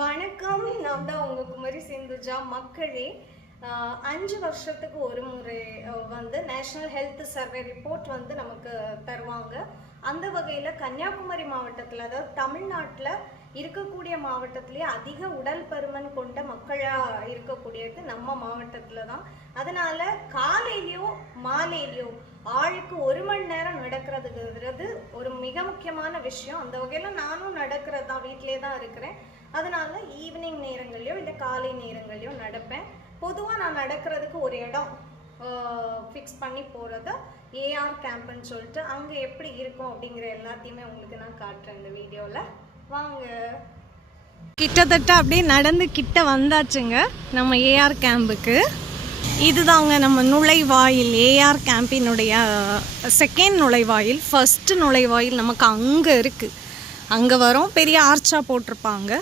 வணக்கம், நான் தான் உங்க குமரி சிந்துஜா. மக்களே, 5 வருஷத்துக்கு ஒரு முறை நேஷனல் ஹெல்த் சர்வே ரிப்போர்ட் நமக்கு தருவாங்க. அந்த வகையில் கன்னியாகுமரி மாவட்டத்தில், அதாவது தமிழ்நாட்டில் இருக்கக்கூடிய மாவட்டத்திலேயே அதிக உடல் பருமன் கொண்ட மக்களாக இருக்கக்கூடியது நம்ம மாவட்டத்தில் தான். அதனால காலையிலையோ மாலையிலையோ ஆளுக்கு 1 மணி நேரம் நடக்கிறதுங்கிறது ஒரு மிக முக்கியமான விஷயம். அந்த வகையில் நானும் நடக்கிறது தான், வீட்டிலே தான் இருக்கிறேன். அதனால ஈவினிங் நேரங்கள்லையோ இல்லை காலை நேரங்கள்லையோ நடப்பேன். பொதுவாக நான் நடக்கிறதுக்கு ஒரு இடம் ஃபிக்ஸ் பண்ணி போகிறது ஏஆர் கேம்ப்னு சொல்லிட்டு, அங்கே எப்படி இருக்கும் அப்படிங்கிற எல்லாத்தையுமே உங்களுக்கு நான் காட்டுறேன் இந்த வீடியோவில். வாங்க. கிட்டத்தட்ட அப்படியே நடந்து கிட்ட வந்தாச்சுங்க நம்ம ஏஆர் கேம்புக்கு. இதுதாங்க நம்ம நுழைவாயில், ஏஆர் கேம்பினுடைய செகண்ட் நுழைவாயில். ஃபர்ஸ்ட் நுழைவாயில் நமக்கு அங்கே இருக்குது. அங்கே வரும், பெரிய ஆர்ச்சாக போட்டிருப்பாங்க.